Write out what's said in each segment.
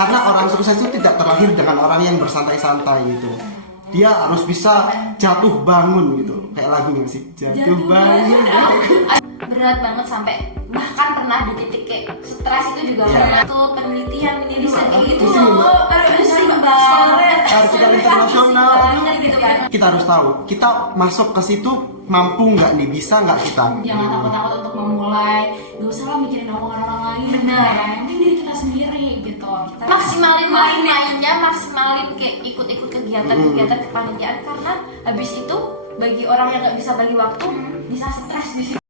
Karena orang sukses itu tidak terlahir dengan orang yang bersantai-santai gitu. Dia harus bisa jatuh bangun gitu. Kayak lagu nggak sih? Jatuh bangun. Berat banget sampai bahkan pernah di titik kayak stres itu juga pernah tuh penelitian ini bisa kayak gitu loh. Pusing banget. Artikel internasional. Gitu kan. Kita harus tahu, kita masuk ke situ mampu nggak nih, bisa nggak kita? Jangan takut-takut untuk memulai, gak usah lah mikirin omongan orang lain. Benar. Ya, yang penting diri kita sendiri gitu. Maksimalin mainnya, maksimalin kayak ikut-ikut kegiatan kepanitiaan, karena habis itu bagi orang yang nggak bisa bagi waktu bisa stres di situ.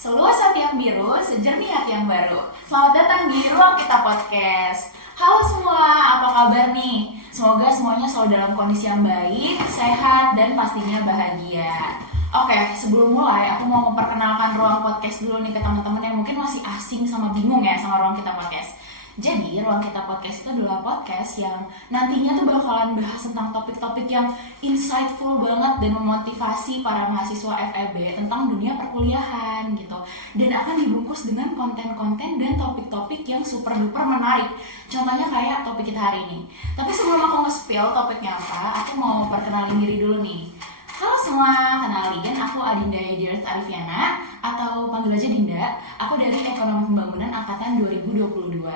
Seluas hati yang biru, sejernih hati yang baru. Selamat datang di Ruang Kita Podcast. Halo semua, apa kabar nih? Semoga semuanya selalu dalam kondisi yang baik, sehat, dan pastinya bahagia. Oke, sebelum mulai, aku mau memperkenalkan Ruang Podcast dulu nih ke teman-teman yang mungkin masih asing sama bingung ya sama Ruang Kita Podcast. Jadi, Ruang Kita Podcast itu adalah podcast yang nantinya tuh bakalan bahas tentang topik-topik yang insightful banget dan memotivasi para mahasiswa FEB tentang dunia perkuliahan gitu. Dan akan dibungkus dengan konten-konten dan topik-topik yang super duper menarik. Contohnya kayak topik kita hari ini. Tapi sebelum aku nge-spill topiknya apa, aku mau perkenalin diri dulu nih. Halo semua, kenalin aku Adinda Yedirt Arifiana atau panggil aja Dinda. Aku dari Ekonomi Pembangunan angkatan 2022.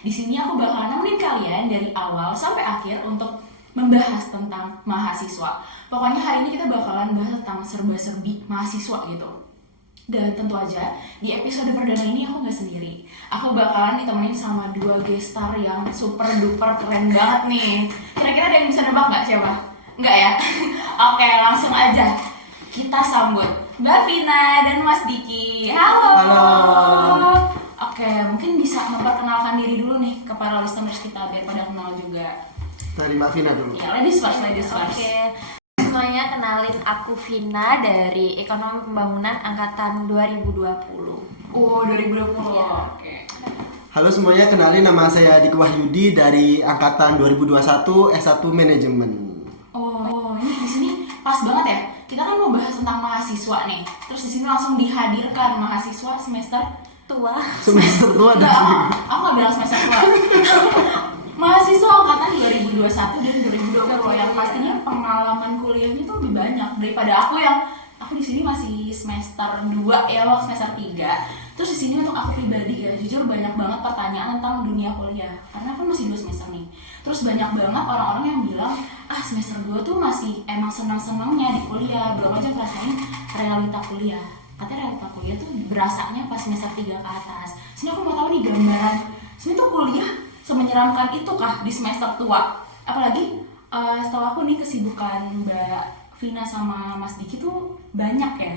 Di sini aku bakal nemenin kalian dari awal sampai akhir untuk membahas tentang mahasiswa. Pokoknya hari ini kita bakalan bahas tentang serba-serbi mahasiswa gitu. Dan tentu aja di episode perdana ini aku nggak sendiri. Aku bakalan ditemenin sama dua guest star yang super duper keren banget nih. Kira-kira ada yang bisa nebak nggak siapa? Enggak ya? Oke, langsung aja kita sambut Mbak Vina dan Mas Diki. Halo. Halo. Oke, mungkin bisa memperkenalkan diri dulu nih ke para listeners kita biar pada kenal juga. Dari Mbak Vina dulu. Ya, ladies first. Oke, semuanya kenalin aku Vina dari Ekonomi Pembangunan angkatan 2020. Oh, 2020. Iya. Oke. Halo semuanya, kenalin nama saya Diki Wahyudi dari angkatan 2021 S1 Manajemen. Oh, ini di sini pas banget ya. Kita kan mau bahas tentang mahasiswa nih. Terus di sini langsung dihadirkan mahasiswa semester Tua. Semester tua Enggak, dan aku nggak bilang semester tua. Mahasiswa angkatan 2021 dan 2020 yang pastinya pengalaman kuliahnya tuh lebih banyak daripada aku di sini masih semester 2 ya, lo semester 3. Terus di sini untuk aku pribadi ya, jujur banyak banget pertanyaan tentang dunia kuliah. Karena aku masih 2 semester nih. Terus banyak banget orang-orang yang bilang, semester 2 tuh masih emang senang-senangnya di kuliah, belum aja ngerasain realita kuliah. Katanya realita kuliah tuh berasanya pas semester 3 ke atas. Sini aku mau tahu nih gambaran, sini tuh kuliah semenyeramkan itu kah di semester tua? Apalagi setelah aku nih kesibukan Mbak Vina sama Mas Diki tuh banyak ya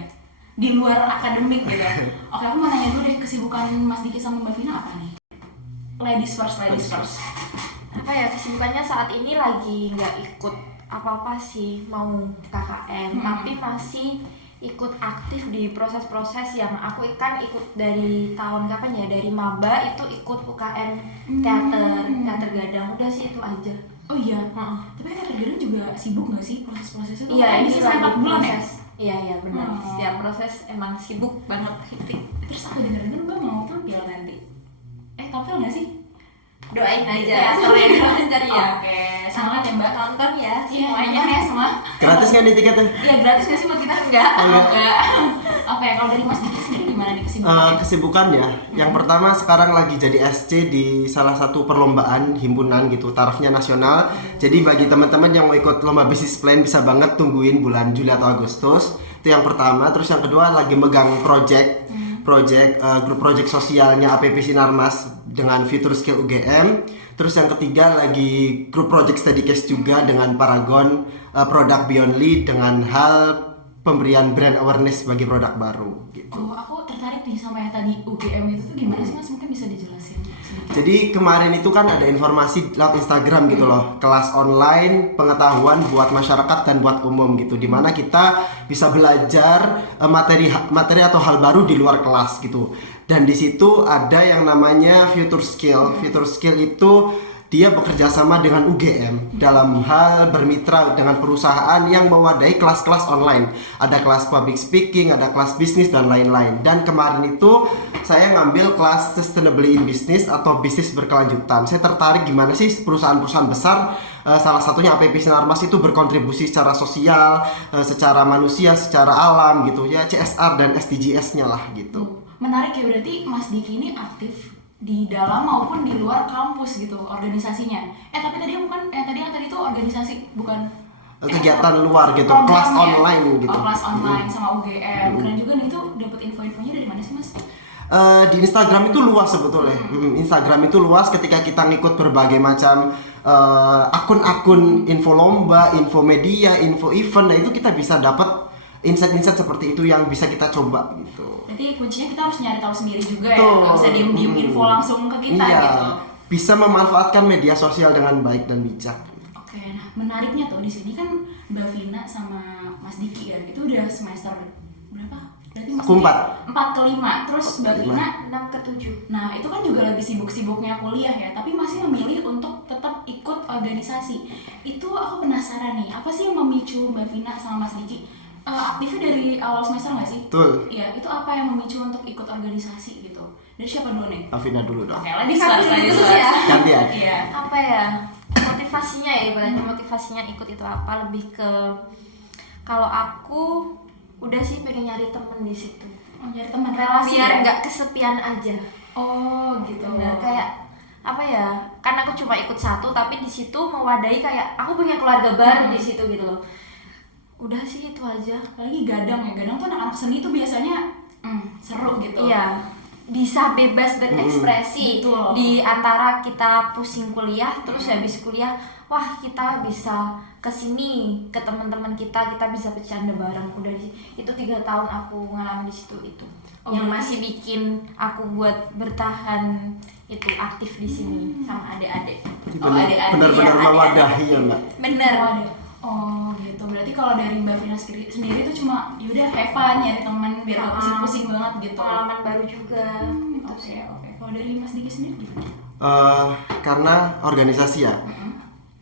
di luar akademik gitu. Oke, aku mau nanya dulu deh, kesibukan Mas Diki sama Mbak Vina apa nih? Ladies first. Apa ya, kesibukannya saat ini lagi nggak ikut apa-apa sih, mau KKN, tapi masih ikut aktif di proses-proses yang aku kan ikut dari tahun kapan ya, dari maba itu ikut UKM teater gadang, udah sih itu aja. Oh iya, tapi teater gadang juga sibuk nggak sih proses-prosesnya? Iya, ini bisa lagi 4 bulan ya? proses. Iya benar. Oh. Setiap proses emang sibuk banget. Terus aku denger-denger Mbak mau tampil nanti. Tampil nggak sih? Doain aja Iya. kalau yang lancar ya. Oke, semangat ya Mbak. Nonton ya Semuanya semuanya. ya semua. gratis kan di tiketnya? Iya, gratis nggak sih buat kita? Enggak. Enggak. Oke, kalau dari Mas Diki sendiri gimana nih kesibukannya? Kesibukan ya. Yang pertama sekarang lagi jadi SC di salah satu perlombaan himpunan gitu, tarafnya nasional. Jadi bagi teman-teman yang mau ikut lomba bisnis plan bisa banget tungguin bulan Juli atau Agustus. Itu yang pertama. Terus yang kedua lagi megang grup project sosialnya APP Sinarmas dengan Future Skill UGM. Terus yang ketiga lagi grup project study case juga dengan Paragon Product Beyondly dengan hal pemberian brand awareness bagi produk baru gitu. Oh, aku tertarik nih sama yang tadi UGM itu tuh gimana sih Mas? Mungkin bisa dijelasin sedikit. Jadi kemarin itu kan ada informasi lewat Instagram gitu loh, kelas online pengetahuan buat masyarakat dan buat umum gitu, dimana kita bisa belajar materi atau hal baru di luar kelas gitu. Dan di situ ada yang namanya Future Skill. Future Skill itu dia bekerja sama dengan UGM dalam hal bermitra dengan perusahaan yang mewadahi kelas-kelas online. Ada kelas public speaking, ada kelas bisnis dan lain-lain. Dan kemarin itu saya ngambil kelas Sustainability in Business atau bisnis berkelanjutan. Saya tertarik gimana sih perusahaan-perusahaan besar, salah satunya APP Sinarmas itu berkontribusi secara sosial, secara manusia, secara alam gitu ya, CSR dan SDGs-nya lah gitu. Menarik ya, berarti Mas Diki ini aktif di dalam maupun di luar kampus gitu organisasinya. Tapi tadi bukan tadi itu organisasi bukan kegiatan luar gitu, kelas online gitu. Kelas online sama UGM. Keren juga nih, itu dapat info-infonya dari mana sih Mas? Di Instagram itu luas sebetulnya. Instagram itu luas ketika kita ngikut berbagai macam akun-akun info lomba, info media, info event. Nah itu kita bisa dapat insight-insight seperti itu yang bisa kita coba gitu. Berarti kuncinya kita harus nyari tahu sendiri juga ya, nggak bisa diem-diem info langsung ke kita gitu. Bisa memanfaatkan media sosial dengan baik dan bijak. Oke, nah menariknya tuh di sini kan Mbak Vina sama Mas Diki ya, itu udah semester berapa? Berarti Mas Diki 4 ke 5, terus Mbak Vina 6 ke 7. Nah itu kan juga lagi sibuk-sibuknya kuliah ya, tapi masih memilih untuk tetap ikut organisasi. Itu aku penasaran nih, apa sih yang memicu Mbak Vina sama Mas Diki aktifnya dari awal semester nggak sih? Betul. Iya, itu apa yang memicu untuk ikut organisasi gitu? Dari siapa dulu nih? Afina dulu dong. Oke, lagi selesai ya. Gantian. Iya. Apa ya? Motivasinya ya, ibaratnya motivasinya ikut itu apa? Lebih ke kalau aku udah sih pengen nyari temen di situ. Oh, nyari teman relasi. Biar ya? nggak kesepian aja. Oh, gitu. Bener, kayak apa ya? Kan aku cuma ikut satu, tapi di situ mewadahi kayak aku punya keluarga baru di situ gitu loh. Udah sih itu aja. Apalagi gadang ya, gadang tuh anak-anak seni tuh biasanya seru gitu. Iya, bisa bebas berekspresi. Betul. Di antara kita pusing kuliah, terus habis kuliah, wah kita bisa kesini ke teman-teman kita bisa bercanda bareng. Udah itu 3 tahun aku ngalamin di situ itu. Yang masih bikin aku buat bertahan itu aktif di sini sama adik-adik. Benar-benar mewadahi ya Mbak. Bener. Oh gitu, berarti kalau dari Mbak Vina sendiri itu cuma yaudah have fun, nyari teman biar gak pusing-pusing banget gitu. Pengalaman baru juga. Oke. Kalau dari Mas Diki sendiri gimana? Karena organisasi ya,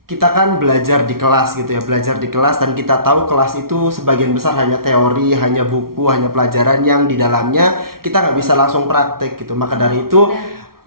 kita kan belajar di kelas gitu ya, belajar di kelas dan kita tahu kelas itu sebagian besar hanya teori, hanya buku, hanya pelajaran yang di dalamnya kita nggak bisa langsung praktek gitu. Maka dari itu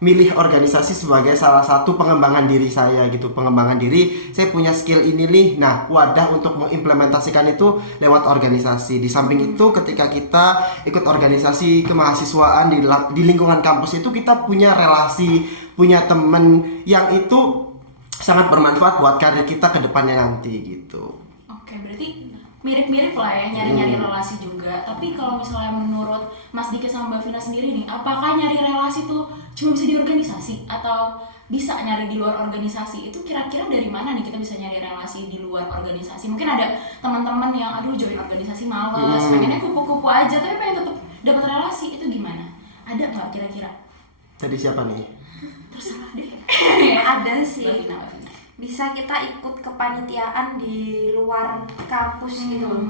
milih organisasi sebagai salah satu pengembangan diri saya gitu, pengembangan diri. Saya punya skill ini nih, nah wadah untuk mengimplementasikan itu lewat organisasi. Di samping itu ketika kita ikut organisasi kemahasiswaan di lingkungan kampus itu kita punya relasi, punya temen yang itu sangat bermanfaat buat karir kita ke depannya nanti gitu. Oke, berarti mirip-mirip lah ya, nyari-nyari relasi juga. Tapi kalau misalnya menurut Mas Diki sama Mbak Vina sendiri nih, apakah nyari relasi tuh cuma bisa di organisasi atau bisa nyari di luar organisasi? Itu kira-kira dari mana nih kita bisa nyari relasi di luar organisasi? Mungkin ada teman-teman yang aduh join organisasi males, pengennya kupu-kupu aja tapi pengen tetap dapat relasi, itu gimana? Ada nggak kira-kira? Tadi siapa nih? Terserah deh. Ada sih. Mbak Vina. Bisa kita ikut kepanitiaan di luar kampus gitu loh.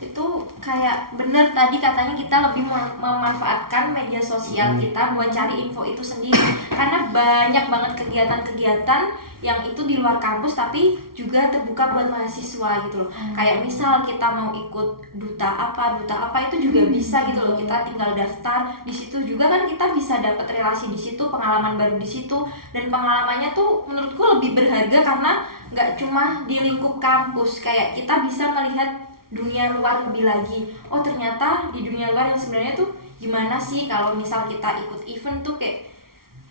Itu kayak bener tadi katanya kita lebih memanfaatkan media sosial kita buat cari info itu sendiri, karena banyak banget kegiatan-kegiatan yang itu di luar kampus tapi juga terbuka buat mahasiswa gitu loh. Kayak misal kita mau ikut duta apa itu juga bisa gitu loh. Kita tinggal daftar di situ juga kan kita bisa dapat relasi di situ, pengalaman baru di situ, dan pengalamannya tuh menurutku lebih berharga karena nggak cuma di lingkup kampus, kayak kita bisa melihat dunia luar lebih lagi. Oh ternyata di dunia luar yang sebenarnya tuh gimana sih kalau misal kita ikut event tuh kayak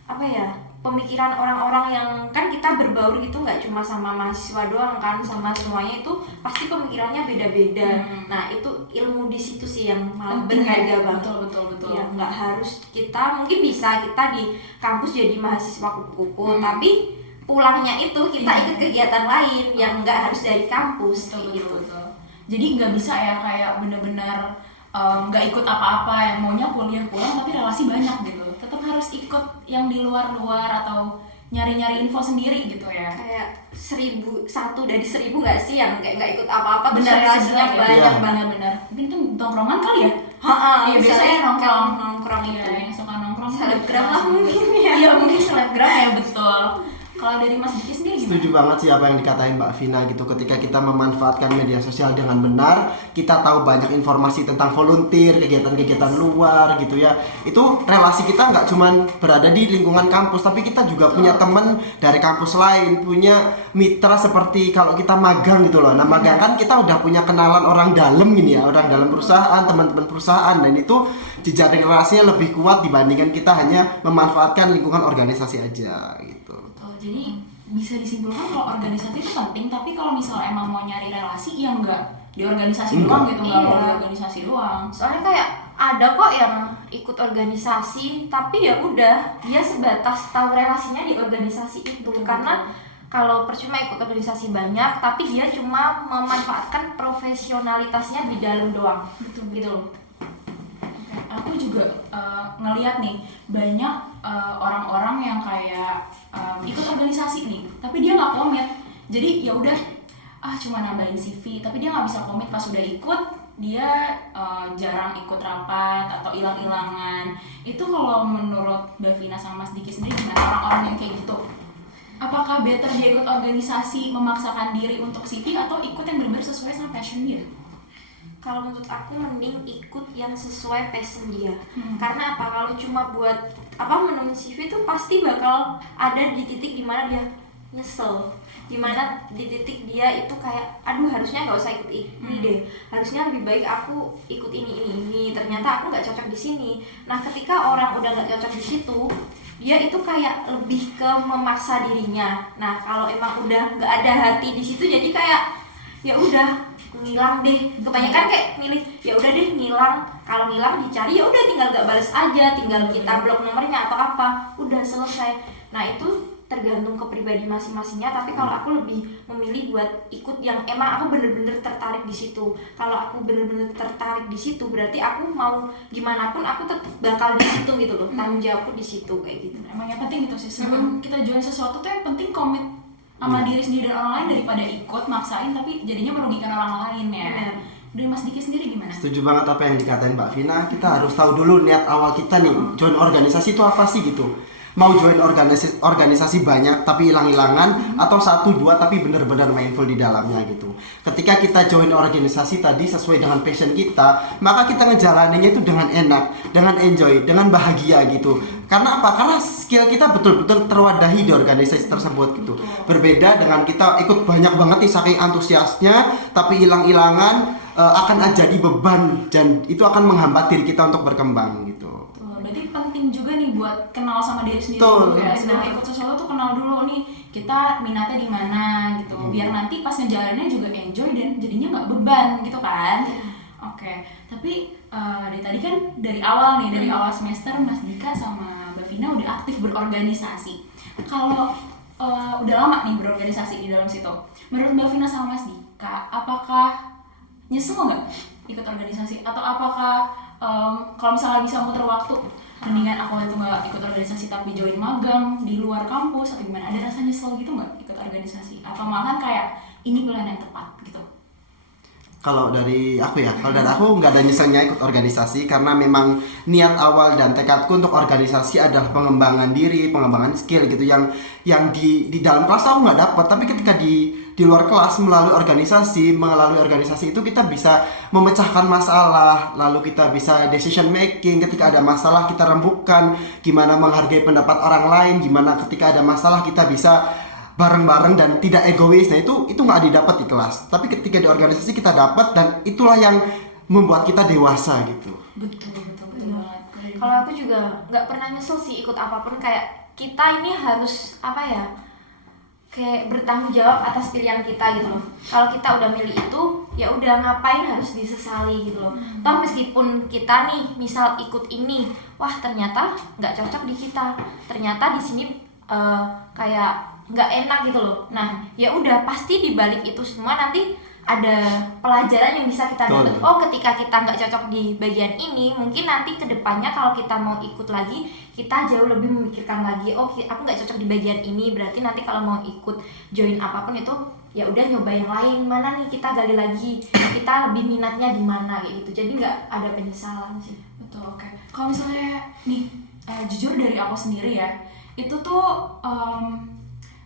apa ya, pemikiran orang-orang yang kan kita berbaur gitu, nggak cuma sama mahasiswa doang kan, sama semuanya itu pasti pemikirannya beda-beda. Nah itu ilmu di situ sih yang malah berharga banget. Betul. Ya nggak harus kita, mungkin bisa kita di kampus jadi mahasiswa kupu-kupu, tapi pulangnya itu kita ikut kegiatan lain yang nggak harus dari kampus. Betul. Jadi nggak bisa ya kayak bener-bener nggak ikut apa-apa, yang maunya kuliah pulang tapi relasi banyak gitu. Tetap harus ikut yang di luar-luar atau nyari-nyari info sendiri gitu ya. Kayak 1.000 dari 1.000 nggak sih yang kayak nggak ikut apa-apa, Bener, relasinya ya. banyak Iya. banget. Bener. Mungkin tuh tongkrongan kali ya. Iya biasanya nongkrong Iya, itu. yang suka nongkrong. Selebgram lah mungkin ya. Iya mungkin selebgram ya, betul. Kalau dari Mas Diki sendiri gimana? Setuju banget sih apa yang dikatain Mbak Vina gitu. Ketika kita memanfaatkan media sosial dengan benar, kita tahu banyak informasi tentang volunteer, kegiatan-kegiatan luar gitu ya. Itu relasi kita nggak cuman berada di lingkungan kampus, tapi kita juga punya teman dari kampus lain, punya mitra seperti kalau kita magang gitu loh. Nah magang kan kita udah punya kenalan orang dalam gini ya, orang dalam perusahaan, teman-teman perusahaan, dan itu jejaring relasinya lebih kuat dibandingkan kita hanya memanfaatkan lingkungan organisasi aja gitu. Jadi bisa disimpulkan kalau organisasi itu penting, tapi kalau misalnya emang mau nyari relasi ya enggak di organisasi doang gitu, enggak mau di organisasi doang. Soalnya kayak ada kok yang ikut organisasi tapi ya udah dia sebatas tahu relasinya di organisasi itu. Karena kalau percuma ikut organisasi banyak tapi dia cuma memanfaatkan profesionalitasnya di dalam doang. Betul. Gitu loh. Aku juga ngelihat nih banyak orang-orang yang kayak ikut organisasi nih, tapi dia nggak komit. Jadi ya udah cuma nambahin CV, tapi dia nggak bisa komit. Pas udah ikut dia jarang ikut rapat atau hilang-hilangan. Itu kalau menurut Mbak Vina sama Mas Diki sendiri gimana orang-orang yang kayak gitu? Apakah better dia ikut organisasi memaksakan diri untuk CV atau ikut yang benar-benar sesuai sama passion dia? Kalau menurut aku mending ikut yang sesuai passion dia. Karena apa? Kalau cuma buat menuin CV itu pasti bakal ada di titik dimana dia nyesel, dimana di titik dia itu kayak aduh harusnya nggak usah ikut ini deh, harusnya lebih baik aku ikut ini, ternyata aku nggak cocok di sini. Nah ketika orang udah nggak cocok di situ, dia itu kayak lebih ke memaksa dirinya. Nah kalau emang udah nggak ada hati di situ, jadi kayak ya udah ngilang deh. Kebanyakan kayak milih ya udah deh ngilang. Kalau ngilang dicari ya udah tinggal nggak bales aja, tinggal kita blok nomornya atau apa, udah selesai. Nah itu tergantung ke pribadi masing-masingnya. Tapi kalau aku lebih memilih buat ikut yang emang aku bener-bener tertarik di situ. Kalau aku bener-bener tertarik di situ berarti aku mau gimana pun aku tetap bakal di situ gitu loh. Tanggung jawabku di situ kayak gitu. Emang yang penting gitu sih, sebelum kita join sesuatu tuh yang penting komit sama diri sendiri dan orang lain daripada ikut maksain tapi jadinya merugikan orang lain ya. Dari Mas Diki sendiri gimana? Setuju banget apa yang dikatain Mbak Vina. Kita harus tahu dulu niat awal kita nih join organisasi itu apa sih gitu. Mau join organisasi banyak tapi hilang-hilangan, atau 1-2 tapi benar-benar mindful di dalamnya gitu. Ketika kita join organisasi tadi sesuai dengan passion kita, maka kita ngejalaninnya itu dengan enak, dengan enjoy, dengan bahagia gitu. Karena apa? Karena skill kita betul-betul terwadahi di organisasi tersebut gitu. Berbeda dengan kita ikut banyak banget nih saking antusiasnya tapi hilang-hilangan, akan jadi beban dan itu akan menghambat diri kita untuk berkembang gitu. Berarti penting juga nih buat kenal sama diri sendiri Betul. dulu ya. Sebelum ikut sesuatu tuh kenal dulu nih kita minatnya di mana gitu. Biar nanti pas ngejalaninnya juga enjoy dan jadinya nggak beban gitu kan. Oke. Tapi dari tadi kan dari awal nih, dari awal semester Mas Dika sama Mbak Vina udah aktif berorganisasi. Kalau udah lama nih berorganisasi di dalam situ, menurut Mbak Vina sama Mas Dika, apakah nyesel nggak ikut organisasi? Atau apakah kalau misalnya bisa muter waktu, mendingan aku itu nggak ikut organisasi tapi join magang di luar kampus atau gimana? Ada rasa nyesel gitu nggak ikut organisasi? Atau malahan kayak ini pilihan yang tepat gitu? Kalau dari aku ya, kalau dari aku nggak ada nyeselnya ikut organisasi karena memang niat awal dan tekadku untuk organisasi adalah pengembangan diri, pengembangan skill gitu yang di dalam kelas aku nggak dapat, tapi ketika di luar kelas melalui organisasi itu kita bisa memecahkan masalah, lalu kita bisa decision making. Ketika ada masalah kita rembukan, gimana menghargai pendapat orang lain, gimana ketika ada masalah kita bisa bareng-bareng dan tidak egois. Nah itu nggak didapat di kelas, tapi ketika di organisasi kita dapat, dan itulah yang membuat kita dewasa gitu. Betul banget. Kalau aku juga nggak pernah nyesel sih ikut apapun. Kayak kita ini harus kayak bertanggung jawab atas pilihan kita gitu loh. Kalau kita udah milih itu, ya udah ngapain harus disesali gitu loh. Toh meskipun kita nih misal ikut ini, wah ternyata nggak cocok di kita, ternyata di sini kayak nggak enak gitu loh. Nah ya udah pasti di balik itu semua nanti ada pelajaran yang bisa kita dapat. Oh ketika kita nggak cocok di bagian ini, mungkin nanti kedepannya kalau kita mau ikut lagi kita jauh lebih memikirkan lagi. Oh aku nggak cocok di bagian ini, berarti nanti kalau mau ikut join apapun itu ya udah nyoba yang lain, mana nih kita gali lagi, kita lebih minatnya di mana kayak gitu. Jadi nggak ada penyesalan sih. Betul. Oke. Kalau misalnya nih jujur dari aku sendiri ya, itu tuh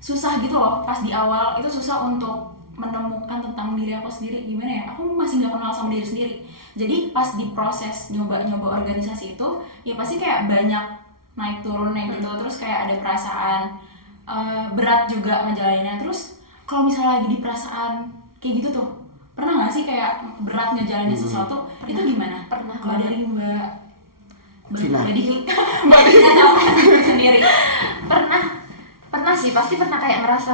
susah gitu loh. Pas di awal itu susah untuk menemukan tentang diri aku sendiri. Gimana ya, aku masih nggak kenal sama diri sendiri. Jadi pas di proses nyoba organisasi itu ya pasti kayak banyak naik turunnya gitu. Terus kayak ada perasaan berat juga ngejalaninnya. Terus kalau misalnya lagi di perasaan kayak gitu tuh, pernah nggak sih kayak berat ngejalanin sesuatu? Itu gimana? Pernah. Kalau dari Mbak Vina. Mbak Vina tahu sendiri. Pernah sih, pasti pernah kayak ngerasa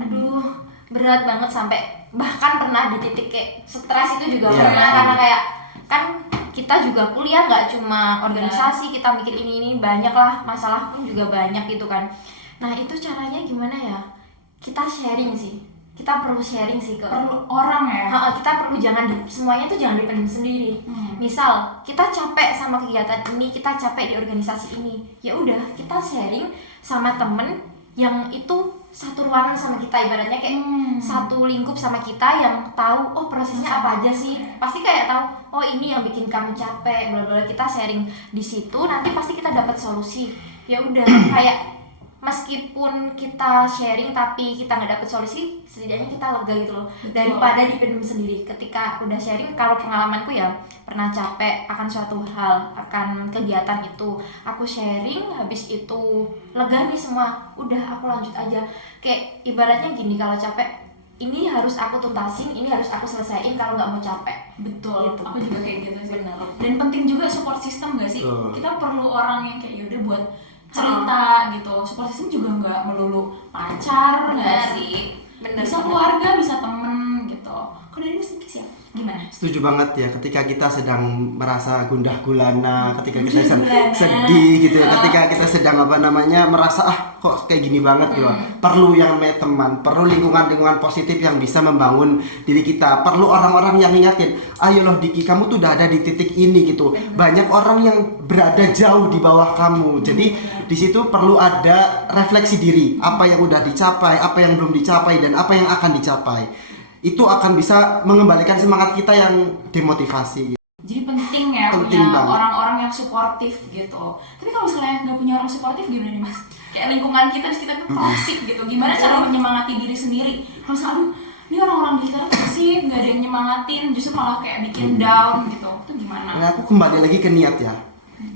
aduh berat banget, sampai bahkan pernah di titik kayak stres itu juga pernah, karena kayak kan kita juga kuliah nggak cuma organisasi, kita mikir ini banyak lah, masalah pun juga banyak gitu kan. Nah itu caranya gimana ya, kita sharing sih, kita perlu sharing sih ke Perlu orang ya. kita perlu semuanya tuh jangan dipendam sendiri. Misal kita capek sama kegiatan ini, kita capek di organisasi ini, ya udah kita sharing sama temen yang itu satu ruangan sama kita, ibaratnya kayak satu lingkup sama kita, yang tahu oh prosesnya apa aja sih, pasti kayak tahu oh ini yang bikin kamu capek, bla bla. Kita sharing di situ, nanti pasti kita dapat solusi. Ya udah kayak meskipun kita sharing tapi kita nggak dapet solusi, setidaknya kita lega gitu loh. Daripada dipendam sendiri. Ketika udah sharing, kalau pengalamanku ya pernah capek akan suatu hal, akan kegiatan itu, aku sharing, habis itu lega nih semua, udah aku lanjut aja. Kayak ibaratnya gini, kalau capek ini harus aku tuntasin, ini harus aku selesaiin kalau nggak mau capek. Betul, gitu. aku juga kayak gitu sih. Bener. Dan penting juga support system gak sih? Kita perlu orang yang kayak yaudah buat cerita gitu. Support system juga nggak melulu pacar nggak sih? Bisa keluarga, bisa temen gitu. Kalau dari musik sih gimana? Setuju banget ya, ketika kita sedang merasa gundah gulana, ketika kita sedih gitu ya, ketika kita sedang merasa kok kayak gini banget gitu. Perlu yang namanya teman, perlu lingkungan positif yang bisa membangun diri kita. Perlu orang-orang yang ngingatin, ayo loh Diki, kamu tuh udah ada di titik ini gitu. Banyak orang yang berada jauh di bawah kamu. Jadi di situ perlu ada refleksi diri, apa yang udah dicapai, apa yang belum dicapai, dan apa yang akan dicapai. Itu akan bisa mengembalikan semangat kita yang demotivasi. Jadi penting ya Penting punya banget. orang-orang yang suportif gitu. Tapi kalau misalnya nggak punya orang suportif gimana nih Mas? Kayak lingkungan kita, terus kita tuh toxic gitu. Gimana cara menyemangati diri sendiri? Kalau misalnya aduh, ini orang-orang di sekitar toxic, nggak ada yang nyemangatin, justru malah kayak bikin down gitu. Itu gimana? Nah, aku kembali lagi ke niat ya.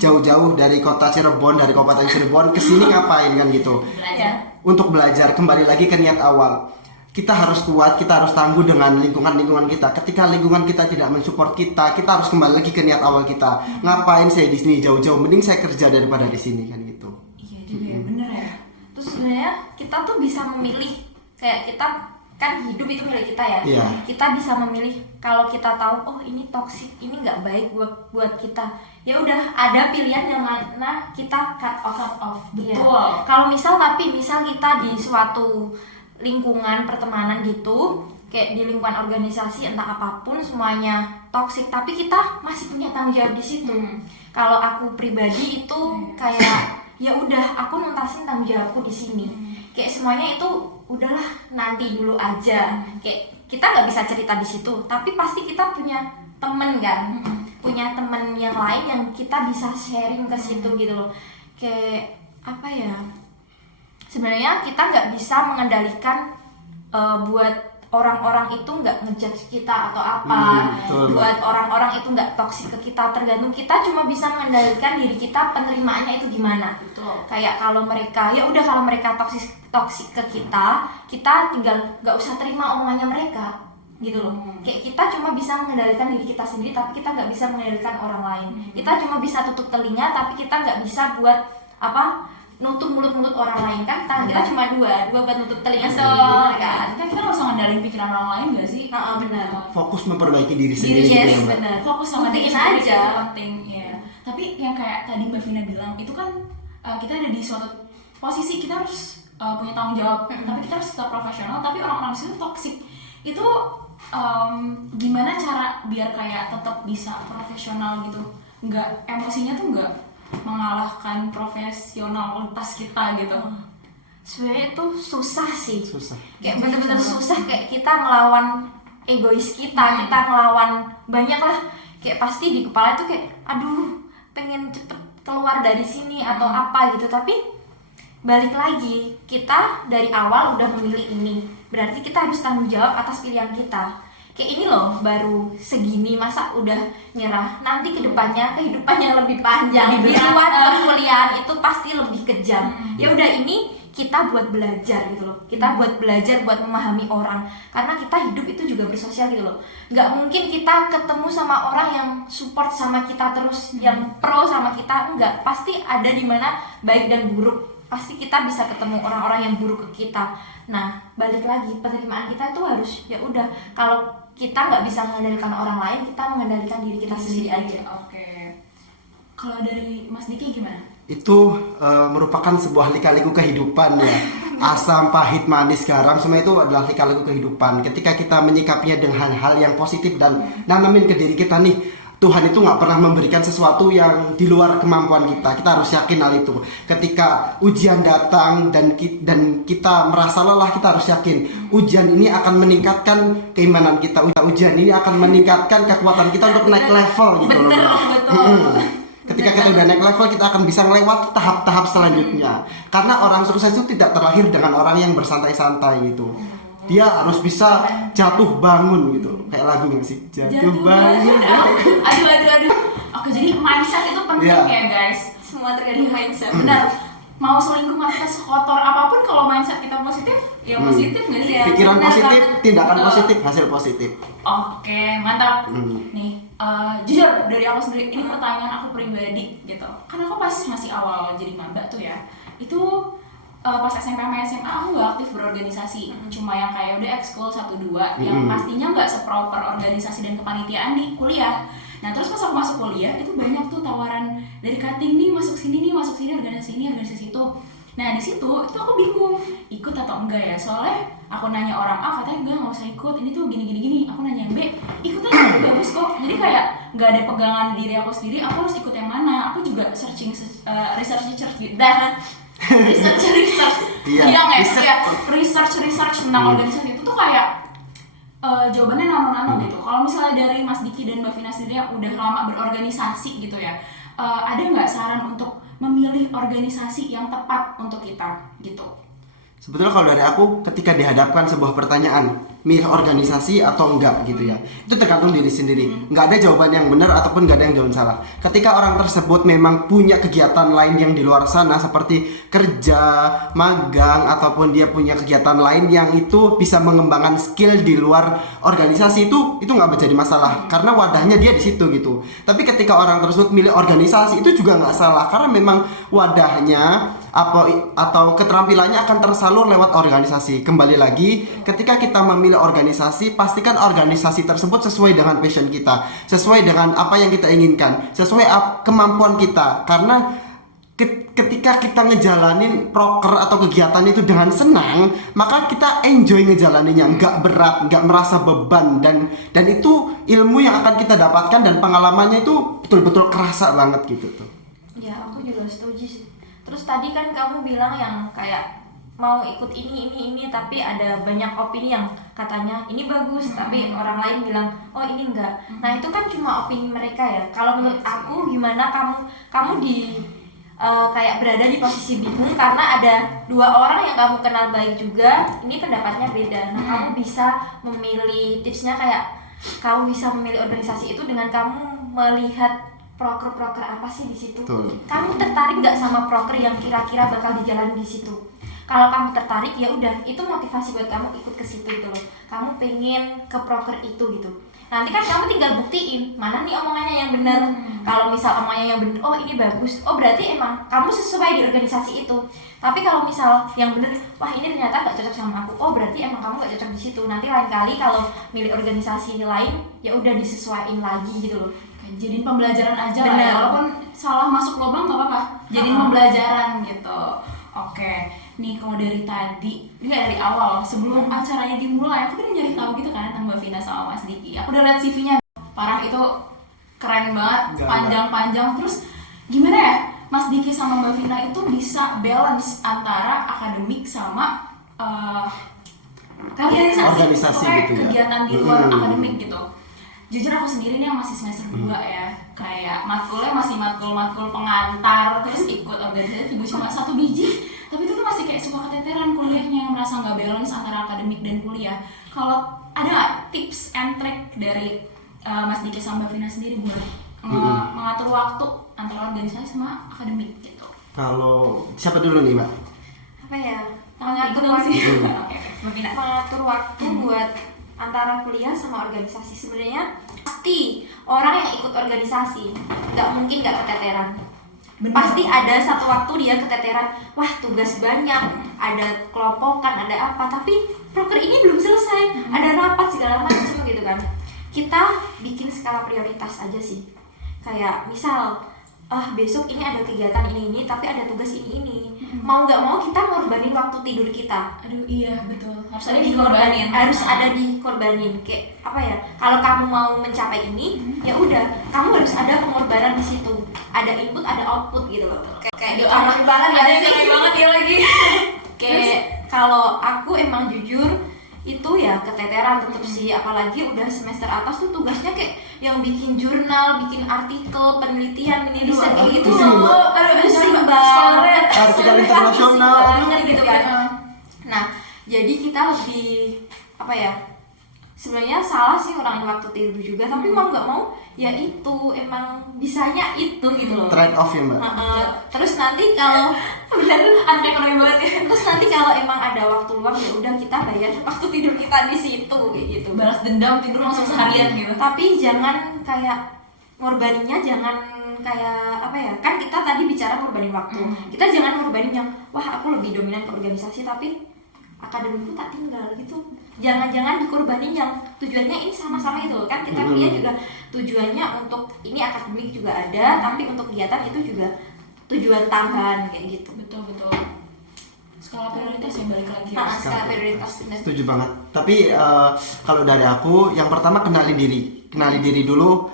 Jauh-jauh dari kota Cirebon, dari Kabupaten Cirebon ke sini ngapain kan gitu? Belajar. Untuk belajar, kembali lagi ke niat awal. Kita harus kuat, kita harus tangguh dengan lingkungan kita. Ketika lingkungan kita tidak mensupport kita harus kembali lagi ke niat awal kita. Ngapain saya di sini jauh-jauh? Mending saya kerja daripada di sini kan gitu. Iya juga ya, bener ya. Terus sebenarnya kita tuh bisa memilih, kayak kita kan hidup itu milik kita ya. Iya. Kita bisa memilih, kalau kita tahu oh ini toksik, ini nggak baik buat kita, ya udah ada pilihan yang mana kita cut off. Iya. Betul. Kalau misal kita di suatu lingkungan pertemanan gitu, kayak di lingkungan organisasi entah apapun, semuanya toksik, tapi kita masih punya tanggung jawab di situ. Kalau aku pribadi itu kayak ya udah aku nuntasin tanggung jawabku di sini. Kayak semuanya itu udahlah nanti dulu aja. Kayak kita nggak bisa cerita di situ, tapi pasti kita punya temen kan, punya temen yang lain yang kita bisa sharing ke situ gitu loh. Kayak apa ya? Sebenarnya kita nggak bisa mengendalikan buat orang-orang itu nggak ngejudge kita atau apa, buat orang-orang itu nggak toksik ke kita. Tergantung kita, cuma bisa mengendalikan diri kita, penerimaannya itu gimana. Betul. Kayak kalau mereka ya udah, kalau mereka toksik ke kita tinggal nggak usah terima omongannya mereka gitu loh. Kayak kita cuma bisa mengendalikan diri kita sendiri, tapi kita nggak bisa mengendalikan orang lain. Kita cuma bisa tutup telinga, tapi kita nggak bisa buat nutup mulut orang lain kan. Tangan kita cuma dua buat nutup telinga sendiri kan. Kita nggak usah ngendalin pikiran orang lain nggak sih? Benar. Fokus memperbaiki diri sendiri Yes, gitu ya, Mbak. benar. Fokus sama diri Buktiin sendiri aja. itu penting ya. Tapi yang kayak tadi Mbak Vina bilang itu kan kita ada di suatu posisi kita harus punya tanggung jawab, tapi kita harus tetap profesional. Tapi orang-orang di situ toksik. Itu gimana cara biar kayak tetap bisa profesional gitu? Nggak, emosinya tuh nggak mengalahkan profesionalitas kita gitu. Sebenarnya itu susah sih. Susah. Kayak bener-bener susah, kayak kita ngelawan egois kita ngelawan banyak lah. Kayak pasti di kepala itu kayak aduh pengen cepet keluar dari sini atau apa gitu, tapi balik lagi, kita dari awal udah memilih ini, berarti kita harus tanggung jawab atas pilihan kita. Kayak ini loh, baru segini masa udah nyerah. Nanti kedepannya kehidupannya lebih panjang, di luar perkuliahan itu pasti lebih kejam. Ya udah, ini kita buat belajar gitu loh, kita buat belajar buat memahami orang, karena kita hidup itu juga bersosial gitu loh. Nggak mungkin kita ketemu sama orang yang support sama kita terus, yang pro sama kita, enggak. Pasti ada di mana baik dan buruk, pasti kita bisa ketemu orang-orang yang buruk ke kita. Nah, balik lagi, penerimaan kita itu harus ya udah, kalau kita nggak bisa mengendalikan orang lain, kita mengendalikan diri kita sendiri aja. Oke. Kalau dari Mas Diki gimana? Itu merupakan sebuah lika-liku kehidupan ya. Asam, pahit, manis, garam, semua itu adalah lika-liku kehidupan. Ketika kita menyikapinya dengan hal yang positif dan nanamin ke diri kita nih, Tuhan itu nggak pernah memberikan sesuatu yang di luar kemampuan kita. Kita harus yakin hal itu. Ketika ujian datang dan kita merasa lelah, kita harus yakin ujian ini akan meningkatkan keimanan kita. Ujian ini akan meningkatkan kekuatan kita untuk naik level gitu loh. Betul. Ketika kita udah naik level, kita akan bisa melewati tahap-tahap selanjutnya. Karena orang sukses itu tidak terlahir dengan orang yang bersantai-santai gitu. Dia harus bisa jatuh bangun gitu. Kayak lagu nggak sih? Jatuh bangun. Aduh. Oke, jadi mindset itu penting ya guys. Semua tergantung mindset. Benar. Mau selingkuh atau sekotor apapun, kalau mindset kita positif, ya positif nggak sih ya? Pikiran Benar, positif, kan? tindakan Betul. positif, hasil positif. Oke, mantap. Nih, jujur dari aku sendiri, ini pertanyaan aku pribadi gitu. Karena aku pas masih awal jadi maba tuh ya, itu pas SMP sama SMA aku nggak aktif berorganisasi. Cuma yang kayak udah ekskul 1-2, yang pastinya nggak seproper organisasi dan kepanitiaan di kuliah. Nah terus pas aku masuk kuliah, itu banyak tuh tawaran dari cutting nih, masuk sini, organisasi ini, organisasi itu. Nah di situ itu aku bingung ikut atau enggak ya, soalnya aku nanya orang A katanya enggak, nggak usah ikut, ini tuh gini. Aku nanya yang B, ikut aja bagus kok. Jadi kayak nggak ada pegangan di diri aku sendiri, aku harus ikut yang mana. Aku juga searching research gitu research tentang organisasi itu tuh kayak jawabannya nano gitu. Kalau misalnya dari Mas Diki dan Mbak Vina sendiri yang udah lama berorganisasi gitu ya, ada nggak saran untuk memilih organisasi yang tepat untuk kita gitu? Sebetulnya kalau dari aku, ketika dihadapkan sebuah pertanyaan, milih organisasi atau enggak gitu ya, itu tergantung diri sendiri. Nggak ada jawaban yang benar ataupun nggak ada yang jawaban salah. Ketika orang tersebut memang punya kegiatan lain yang di luar sana, seperti kerja, magang, ataupun dia punya kegiatan lain yang itu bisa mengembangkan skill di luar organisasi, itu nggak menjadi masalah, karena wadahnya dia di situ gitu. Tapi ketika orang tersebut milih organisasi, itu juga nggak salah, karena memang wadahnya atau keterampilannya akan tersalur lewat organisasi. Kembali lagi, ketika kita memilih organisasi, pastikan organisasi tersebut sesuai dengan passion kita, sesuai dengan apa yang kita inginkan, sesuai kemampuan kita. Karena ketika kita ngejalanin proker atau kegiatan itu dengan senang, maka kita enjoy ngejalaninnya, nggak berat, nggak merasa beban, dan itu ilmu yang akan kita dapatkan dan pengalamannya itu betul-betul kerasa banget gitu tuh. Ya, aku juga setuju sih. Terus tadi kan kamu bilang yang kayak mau ikut ini, tapi ada banyak opini yang katanya ini bagus, tapi orang lain bilang oh ini enggak. Nah itu kan cuma opini mereka ya. Kalau menurut aku, gimana kamu di kayak berada di posisi bingung karena ada dua orang yang kamu kenal baik juga, ini pendapatnya beda. Nah kamu bisa memilih, tipsnya kayak kamu bisa memilih organisasi itu dengan kamu melihat proker apa sih di situ. Kamu tertarik nggak sama proker yang kira-kira bakal dijalani di situ? Kalau kamu tertarik, ya udah, itu motivasi buat kamu ikut ke situ gitu loh. Kamu pengen ke proker itu gitu. Nanti kan kamu tinggal buktiin mana nih omongannya yang benar. Kalau misal omongannya yang benar, oh ini bagus, oh berarti emang kamu sesuai di organisasi itu. Tapi kalau misal yang benar, wah ini ternyata nggak cocok sama aku, oh berarti emang kamu nggak cocok di situ. Nanti lain kali kalau milih organisasi lain, ya udah disesuaiin lagi gitu loh. Jadiin pembelajaran aja lah ya, walaupun salah masuk lubang nggak apa-apa, jadiin pembelajaran gitu. Oke, nih kalau dari tadi, nggak dari awal, sebelum acaranya dimulai, aku udah nyari tahu gitu kan tentang Mbak Vina sama Mas Diki. Aku udah liat CV-nya, parah, itu keren banget, panjang-panjang. Terus gimana ya, Mas Diki sama Mbak Vina itu bisa balance antara akademik sama organisasi gitu ya, kegiatan di luar akademik gitu. Jujur aku sendiri nih yang masih semester 2 ya, kayak matkulnya masih matkul pengantar, terus ikut organisasi juga cuma 1 biji, tapi itu tuh masih kayak suka keteteran kuliahnya, merasa nggak balance antara akademik dan kuliah. Kalau ada nggak tips and trick dari Mas Diki sama Mbak Vina sendiri buat mengatur waktu antara organisasi sama akademik gitu? Kalau siapa dulu nih Mbak? Apa ya, Mengatur mengatur waktu sih. Oke, Mbak Vina. mengatur waktu buat antara kuliah sama organisasi. Sebenarnya pasti orang yang ikut organisasi nggak mungkin nggak keteteran. Bener. Pasti ada satu waktu dia keteteran, wah tugas banyak, ada kelompokan, ada apa, tapi proker ini belum selesai, ada rapat segala macam gitu kan. Kita bikin skala prioritas aja sih, kayak misal besok ini ada kegiatan ini tapi ada tugas ini mau nggak mau kita ngorbanin waktu tidur kita. Aduh iya betul, harus ada dikorbanin. Harus ada dikorbanin. Kayak apa ya, kalau kamu mau mencapai ini ya udah kamu harus ada pengorbanan di situ, ada input ada output gitu loh. Kayak Anak banget ya ada sih, banget ya lagi. kayak kalau aku emang jujur itu ya keteteran tetep sih, apalagi udah semester atas tuh tugasnya kayak yang bikin jurnal, bikin artikel, penelitian, riset kayak gitu pusing, loh. Mbak. Aduh, pusing banget. Artikel internasional. Pusing banget gitu kan. Nah, jadi kita lebih apa ya? Sebenarnya salah sih ngurangin waktu tidur juga, tapi mau nggak mau ya itu emang bisanya itu gitu loh. Trade off ya Mbak? Terus nanti kalau bener anak ekonomi banget ya. Terus nanti kalau emang ada waktu luang ya udah kita bayar waktu tidur kita di situ kayak gitu. Balas dendam tidur langsung seharian gitu. Tapi jangan kayak ngorbaninnya jangan kayak apa ya? Kan kita tadi bicara ngorbanin waktu. Kita jangan ngorbanin yang wah aku lebih dominan ke organisasi tapi akademikku tak tinggal gitu. Jangan-jangan dikorbanin yang tujuannya ini sama-sama itu kan, kita kuliah juga tujuannya untuk ini akademik juga ada, tapi untuk kegiatan itu juga tujuan tambahan kayak gitu. Betul. Skala prioritas yang balik lagi. Skala prioritas. Setuju banget. Tapi kalau dari aku, yang pertama kenali diri dulu,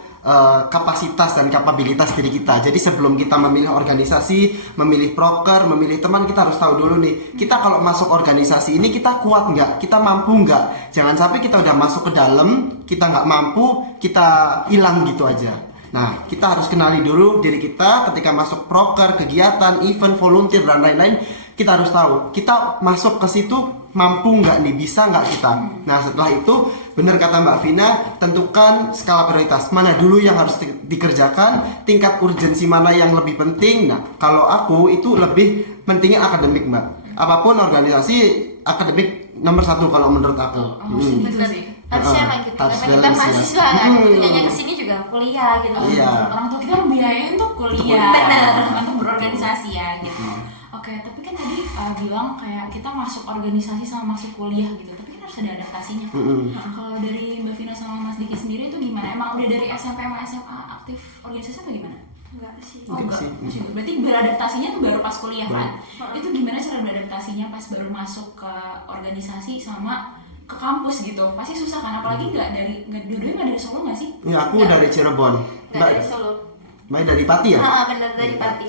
kapasitas dan kapabilitas diri kita. Jadi sebelum kita memilih organisasi, memilih proker, memilih teman, kita harus tahu dulu nih, kita kalau masuk organisasi ini kita kuat nggak, kita mampu nggak. Jangan sampai kita udah masuk ke dalam, kita nggak mampu, kita hilang gitu aja. Nah, kita harus kenali dulu diri kita ketika masuk proker, kegiatan, event, volunteer dan lain-lain. Kita harus tahu, kita masuk ke situ mampu nggak nih, bisa nggak kita. Nah setelah itu benar kata Mbak Vina, tentukan skala prioritas mana dulu yang harus dikerjakan, tingkat urgensi mana yang lebih penting. Nah kalau aku itu lebih pentingnya akademik Mbak, apapun organisasi akademik nomor satu kalau menurut aku. Betul sih. Harusnya emang gitu, harus karena kita balance ya. mahasiswa kan, tujuannya kesini juga kuliah gitu. Iya. Orang tua kita membiayain untuk kuliah, Benar. untuk berorganisasi ya gitu. Oke, tapi kan tadi bilang kayak kita masuk organisasi sama masuk kuliah gitu, tapi kan harus ada adaptasinya kan. Nah, kalau dari Mbak Vina sama Mas Diki sendiri itu gimana? Emang udah dari SMP sama SMA aktif organisasi apa gimana? Enggak sih. Oh Enggak enggak, sih. berarti beradaptasinya tuh baru pas kuliah kan? Itu gimana cara beradaptasinya pas baru masuk ke organisasi sama ke kampus gitu? Pasti susah kan? Apalagi dua-duanya nggak dari Solo nggak sih? Ya aku dari Cirebon. Enggak dari Solo. Mbak dari Pati ya? Benar dari Pati.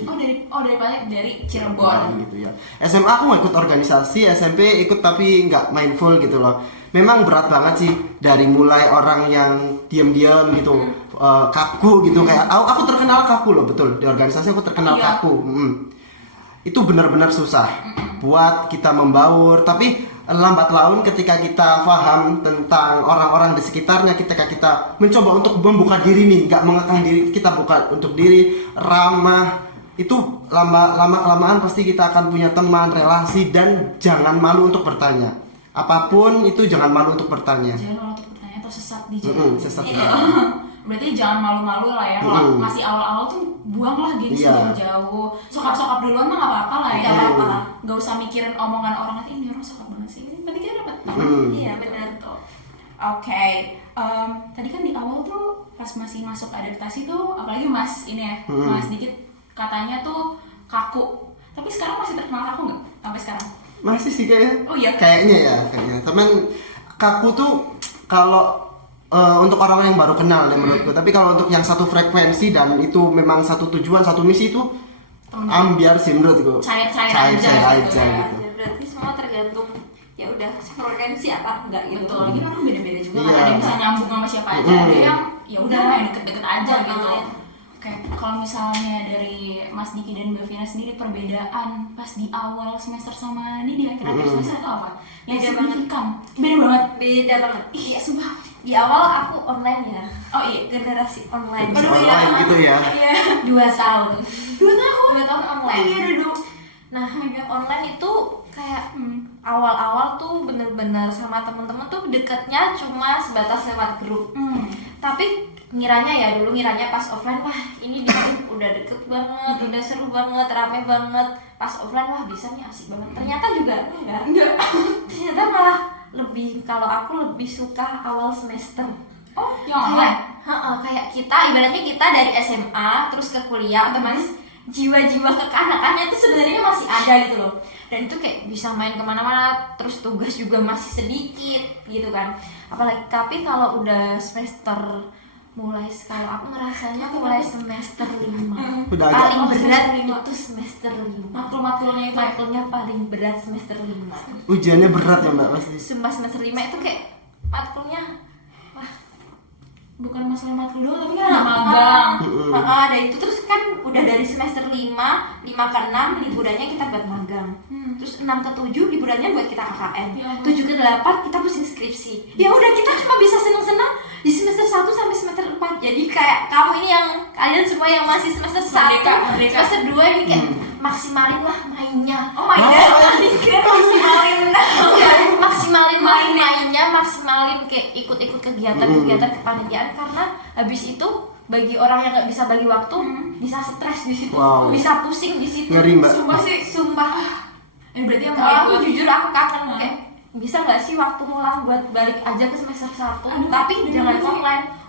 Dari Cirebon. Gitu ya. SMA aku nggak ikut organisasi, SMP ikut tapi nggak mindful gitu loh. Memang berat banget sih, dari mulai orang yang diam-diam gitu, kaku gitu, kayak aku terkenal kaku loh, betul, di organisasi aku terkenal kaku. Itu benar-benar susah buat kita membaur, tapi lambat laun ketika kita paham tentang orang-orang di sekitarnya, ketika kita mencoba untuk membuka diri nih, nggak mengekang diri, kita buka untuk diri, ramah, itu lama kelamaan pasti kita akan punya teman, relasi, dan jangan malu untuk bertanya. Apapun itu jangan malu untuk bertanya. Jangan malu untuk bertanya atau sesat di jalan. Sesat. Berarti jangan malu-malu lah ya. Kalau masih awal-awal tuh buanglah gengsi jauh-jauh. Sokap-sokap duluan mah nggak apa-apa lah ya. Nggak apa-apa. Nggak usah mikirin omongan orang nanti, ini orang sokap banget sih. Berarti kita dapat. Iya benar. Oke. Tadi kan di awal tuh pas masih masuk adaptasi tuh, apalagi Mas ini ya, Mas Dikit katanya tuh kaku. Tapi sekarang masih terkenal kaku nggak sampai sekarang? Masih sih kayaknya. Oh iya. Kayaknya. Teman kaku tuh kalau untuk orang-orang yang baru kenal ya menurutku. Tapi kalau untuk yang satu frekuensi dan itu memang satu tujuan, satu misi itu ambiar sih menurutku. Cair-cair aja gitu. Ya, berarti semua tergantung ya udah frekuensi apa enggak gitu. Betul, lagi kan orang beda-beda juga kan. Iya. Ada yang bisa nyambung sama siapa aja, ada yang ya udah main deket-deket aja gitu. Oke, kalau misalnya dari Mas Diki dan Mbak Vina sendiri perbedaan pas di awal semester sama ini di akhir-akhir semester itu apa? Yang Beda banget. signifikan? Beda banget. Beda banget. Iya, sumpah. Di awal aku online ya. Oh iya, Generasi online. Bisa online gitu ya. Iya. 2 tahun. 2 tahun. 2 tahun online. Iya, duduk. Nah, online itu kayak awal-awal tuh bener-bener sama temen-temen tuh deketnya cuma sebatas lewat grup. Tapi ngiranya ya dulu ngiranya pas offline wah ini di grup udah deket banget, udah seru banget, rame banget. Pas offline wah bisa nih asik banget. Ternyata juga enggak. Ternyata malah kalau aku lebih suka awal semester. Oh, yang online? Kayak kita ibaratnya kita dari SMA terus ke kuliah otomatis jiwa-jiwa kekanakannya itu sebenarnya masih ada gitu loh, dan itu kayak bisa main kemana-mana, terus tugas juga masih sedikit gitu kan. Apalagi tapi kalau udah semester kalau aku ngerasanya mulai semester 5 Udah paling agak berat itu semester 5. Matkul-matkulnya itu. Matkulnya paling berat semester 5. Ujiannya berat ya Mbak pasti. Sumpah semester 5 itu kayak matkulnya Bukan masalah matkul doang, tapi kan ada magang. Ada itu terus kan udah dari semester 5 ke 6 liburannya kita buat magang. Terus 6 ke 7 liburannya buat kita KKN. 7 ke 8 kita pusing skripsi. Ya udah kita cuma bisa seneng-seneng di semester 1 sampai semester 4. Jadi kayak kamu ini yang kalian semua yang masih semester 1, Merdeka. semester 2 ini kayak maksimalin lah mainnya. Oh my god. Maksimalin mainnya, maksimalin kayak ikut-ikut kegiatan kepanitiaan, karena habis itu bagi orang yang nggak bisa bagi waktu bisa stres di situ, Wow. bisa pusing di situ. Ngeri, Mbak. Sumpah. Berarti yang Kalau aku ikut jujur aku kangen kayak bisa nggak sih waktu ngulang buat balik aja ke semester 1, tapi jangan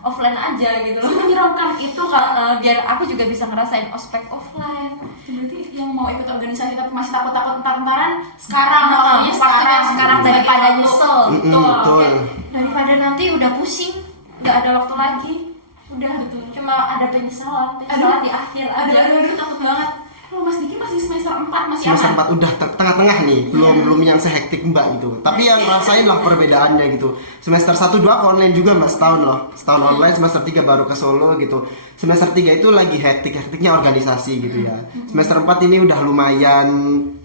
offline aja gitu loh. menyeramkan itu kan. Biar aku juga bisa ngerasain ospek offline. Berarti yang mau ikut organisasi tapi masih takut-takut entar-entaran sekarang, Waktunya sekarang daripada Waktu. nyesel. Betul. Daripada nanti udah pusing nggak ada waktu lagi, udah cuma ada penyesalan di akhir aja. Aduh, takut banget. Kalau Mas Diki masih semester 4 masih Semester aman? 4 udah tengah-tengah nih, belum yang sehektik Mbak gitu. Tapi yang rasain lah perbedaannya gitu. Semester 1 2 aku online juga Mbak, setahun online, semester 3 baru ke Solo gitu. Semester 3 itu lagi hektiknya organisasi gitu ya. Semester 4 ini udah lumayan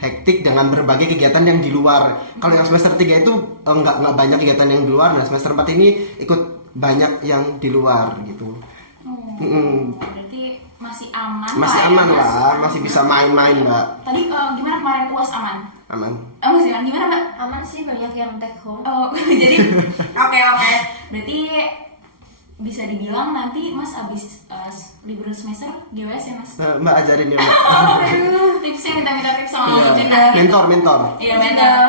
hektik dengan berbagai kegiatan yang di luar. Kalau yang semester 3 itu enggak banyak kegiatan yang di luar. Nah, semester 4 ini ikut banyak yang di luar gitu. Berarti masih aman. Masih lah ya, aman Mas? lah, masih bisa main-main Mbak. Tadi gimana kemarin UAS aman? Aman. Masih aman. Gimana Mbak? Aman sih, banyak yang take home. Oh, jadi oke. Berarti bisa dibilang nanti Mas abis liburan semester GWS ya Mas? Nah, Mbak ajarin ya Mbak. Aduh, tipsnya minta tips sama Iya. Mbak Jena. Mentor. Iya, Udah mentor.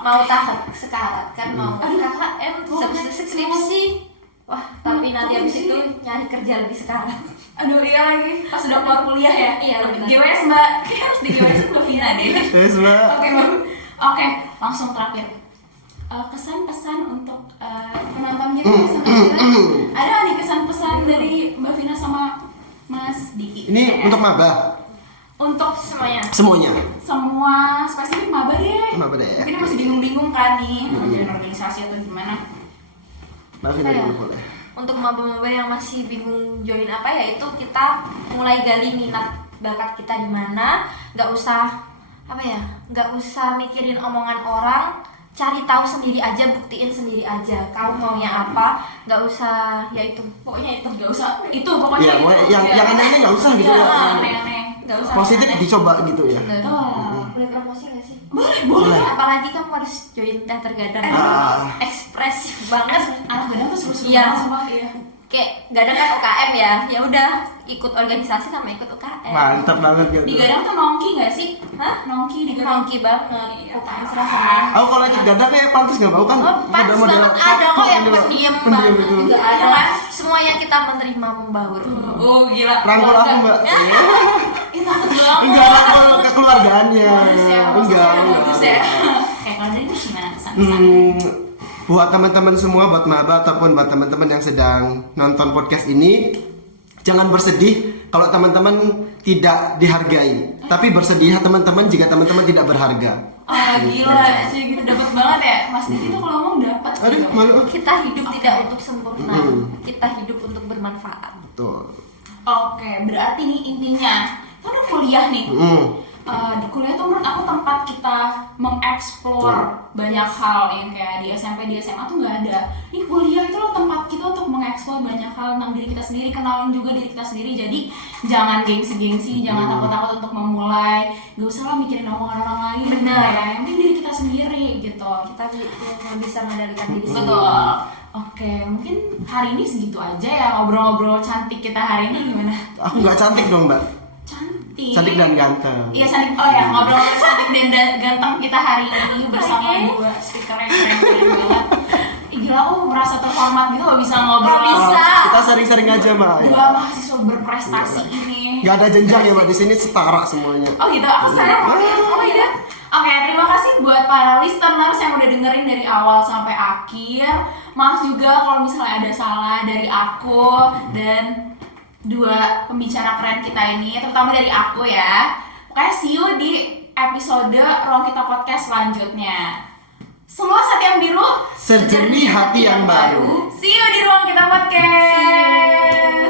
mau tahap sekarat kan, mau KKN skripsi. Wah, tapi nanti habis itu nyari kerja lebih sekarat. Aduh, iya lagi. Pas udah keluar kuliah ya? Iya, benar. GWS Mbak. Kayaknya harus di GWS itu Mbak Vina deh. Yes Mbak. Oke, langsung terakhir. Kesan-pesan untuk penonton kita sampai ada nggak nih kesan-pesan dari Mbak Vina sama Mas Diki? Ini untuk maba Untuk Semuanya. semuanya. semua spesifik maba deh. Maba deh. Mungkin masih bingung-bingung kan nih mau jalan organisasi atau gimana? Mbak Vina Apa ya? dulu boleh. Untuk maba-maba yang masih bingung join apa ya, itu kita mulai gali minat bakat kita di mana, nggak usah mikirin omongan orang, cari tahu sendiri aja, buktiin sendiri aja kau maunya apa, nggak usah pokoknya itu Nggak usah itu pokoknya Iya, itu. yang aneh-aneh nggak usah gitu Iya, ya. aneh-aneh. nggak usah Positif aneh. dicoba gitu ya. Bener. Betul. Boleh promosi nggak sih? Boleh. Apalagi kamu harus join teater gadang. Ah. Ekspresif banget. Anak gadang tuh seru-seru Iya. banget sumpah. Iya. Kayak gadang kan UKM ya udah ikut organisasi sama ikut UKM. Mantap banget gitu. Di gadang tuh nongki nggak sih? Hah? Nongki di gadang. Nongki banget. Iya. UKM serasa. Aku kalau ikut gadang kayak pantas nggak mau kan? Pantes Model-model banget, ada kok yang model pendiam pendiam banget gitu. juga ada kan. Semuanya kita menerima membaur. Oh gila. Rangkul aku Mbak. Ih takut banget. Enggak rangkul kekeluargaannya. Bagus ya. Enggak. Bagus ya. Kayak kalau dari itu gimana kesan-kesan? Buat teman-teman semua, buat maba ataupun buat teman-teman yang sedang nonton podcast ini, jangan bersedih kalau teman-teman tidak dihargai, tapi bersedih teman-teman jika teman-teman tidak berharga. Gila sih gitu dapat banget ya. Mas Diki tuh kalau ngomong dapat. Aduh, malu. Kita hidup tidak untuk sempurna. Kita hidup untuk bermanfaat. Betul. Oke, berarti nih intinya kan kuliah nih. Di kuliah tuh menurut aku tempat kita mengeksplor banyak hal yang kayak di SMP, di SMA tuh nggak ada. Ini kuliah itu loh tempat kita untuk mengeksplor banyak hal tentang diri kita sendiri, kenalin juga diri kita sendiri. Jadi jangan gengsi-gengsi, jangan takut-takut untuk memulai. Gak usah lah mikirin omongan orang lain. Bener. Ya, yang penting diri kita sendiri gitu. Kita yang bisa mengendalikan diri sendiri. Betul. Oke, mungkin hari ini segitu aja ya ngobrol-ngobrol cantik kita hari ini gimana? Aku nggak cantik dong mbak. Cantik dan ganteng. Iya cantik. Oh ya, ngobrol cantik dan ganteng kita hari ini bersama dua speaker yang keren banget. Ih, gila aku merasa terhormat gitu loh bisa ngobrol. Kita sering-sering aja mbak. Ya. Dua mahasiswa berprestasi ini. Gak ada jenjang ya mbak, di sini setara semuanya. Oh gitu, aku sadar. Oh my god. Oke, terima kasih buat para listeners yang udah dengerin dari awal sampai akhir. Maaf juga kalau misalnya ada salah dari aku dan dua pembicara keren kita ini, terutama dari aku ya. Pokoknya see you di episode Ruang Kita Podcast selanjutnya. Semua saat yang biru, Sejernih hati yang baru. See you di Ruang Kita Podcast.